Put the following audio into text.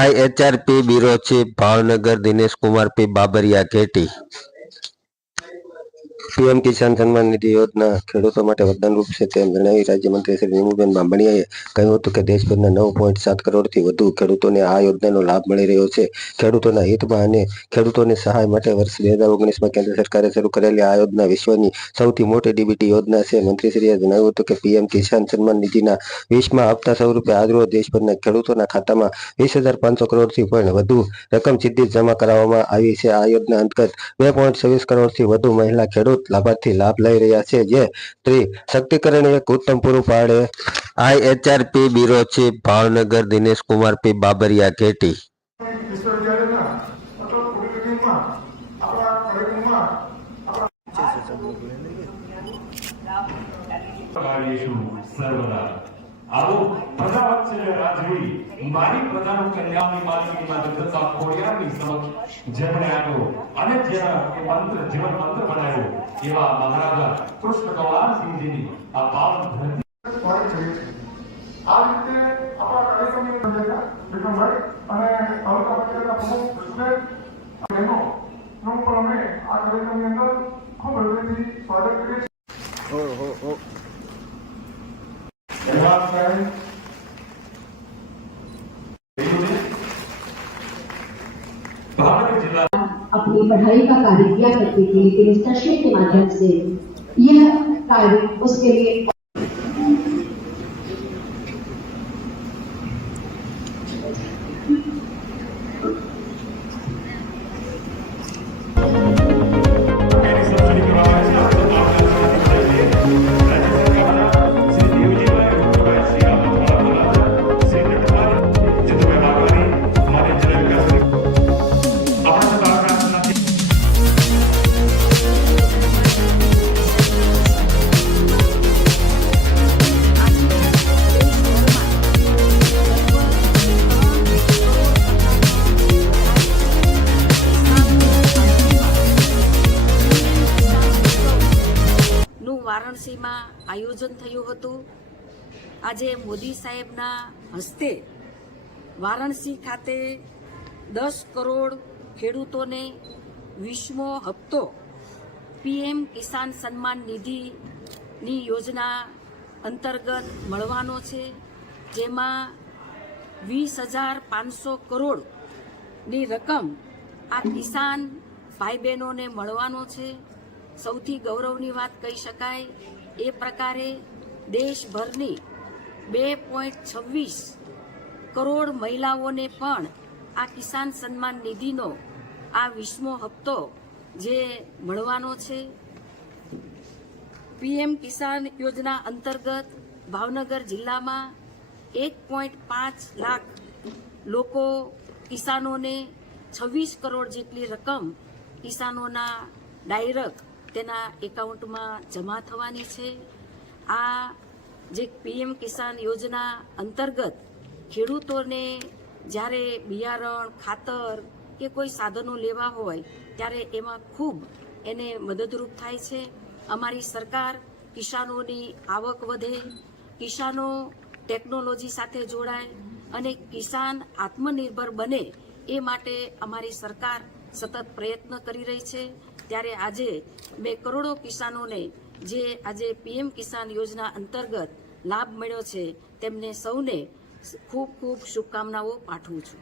IHRP bureau chief Bhavnagar Dinesh Kumar P Babariya घेटी। PM Kisan Samman निधि योजना ખેડૂતો માટે વરદાનરૂપ છે તેમ જણાવી રાજ્યમંત્રી શ્રી નીમુબેન બાંભણિયાએ કહ્યું હતું કે દેશભરના 9.7 કરોડથી વધુ ખેડૂતોને આ યોજનાનો લાભ મળી રહ્યો છે। ખેડૂતોના હિતમાં અને ખેડૂતોને સહાય માટે વર્ષ 2019માં કેન્દ્ર સરકારે શરૂ કરેલી આ યોજના વિશ્વની સૌથી મોટી ડીબીટી યોજના છે। મંત્રીશ્રીએ જણાવ્યું હતું કે પીએમ કિસાન સન્માન નિધિના 20મા હપ્તા સ્વરૂપે આજરોજ દેશભરના ખેડૂતોના ખાતામાં 20,500 કરોડથી પણ વધુ રકમ સીધી જમા કરાવવામાં આવી છે। આ યોજના અંતર્ગત 2.26 કરોડથી વધુ મહિલા ખેડૂત लाभार्थी लाभ लई रह्या छे जे स्त्री सशक्तिकरण एक उत्तम पूरुं पाडे। IHRP bureau chief Bhavnagar Dinesh Kumar P Babariya घेटी। આવો પ્રજા વચ્ચે રાજવી મારી પ્રજાનું કલ્યાણની માલિકી માટે જતા ખોડિયારની સમક્ષ જેમણે આવ્યો અને જેના એ મંત્ર જીવન મંત્ર બનાવ્યો એવા મહારાજા કૃષ્ણ કવારસિંહજીની આ પાવન ધરતી આ રીતે આપણા કાર્યક્રમની અંદરના વિક્રમભાઈ અને તાલુકા પંચાયતના પ્રમુખ કૃષ્ણભાઈ બહેનો નું પણ અમે આ કાર્યક્રમની અંદર ખૂબ હૃદયથી સ્વાગત કરીએ છીએ। अपनी पढ़ाई का कार्य किया करती थी, लेकिन इस तशरीफ के माध्यम से यह कार्य उसके लिए વારાણસીમાં આયોજન થયું હતું। આજે મોદી સાહેબના હસ્તે વારાણસી ખાતે 10 કરોડ ખેડૂતોને 20મો હપ્તો પીએમ કિસાન સન્માન નિધિની યોજના અંતર્ગત મળવાનો છે, જેમાં 20,500 કરોડની રકમ આ કિસાન ભાઈ બહેનોને મળવાનો છે। સૌથી ગૌરવની વાત કહી શકાય એ પ્રકારે દેશભરની 2.26 કરોડ મહિલાઓને પણ આ કિસાન સન્માન નિધિનો આ 20મો હપ્તો જે મળવાનો છે। પીએમ કિસાન યોજના અંતર્ગત ભાવનગર જિલ્લામાં 1.5 લાખ લોકો કિસાનોને 26 કરોડ જેટલી રકમ કિસાનોના ડાયરેક્ટ તેના એકાઉન્ટમાં જમા થવાની છે। આ જે પીએમ કિસાન યોજના અંતર્ગત ખેડૂતોને જ્યારે બિયારણ ખાતર કે કોઈ સાધનો લેવા હોય ત્યારે એમાં ખૂબ એને મદદરૂપ થાય છે। અમારી સરકાર કિસાનોની આવક વધે, કિસાનો ટેકનોલોજી સાથે જોડાય અને કિસાન આત્મનિર્ભર બને એ માટે અમારી સરકાર સતત પ્રયત્ન કરી રહી છે। ત્યારે આજે મેં કરોડો કિસાનોને જે આજે પીએમ કિસાન યોજના અંતર્ગત લાભ મળ્યો છે તેમને સૌને ખૂબ ખૂબ શુભકામનાઓ પાઠવું છું।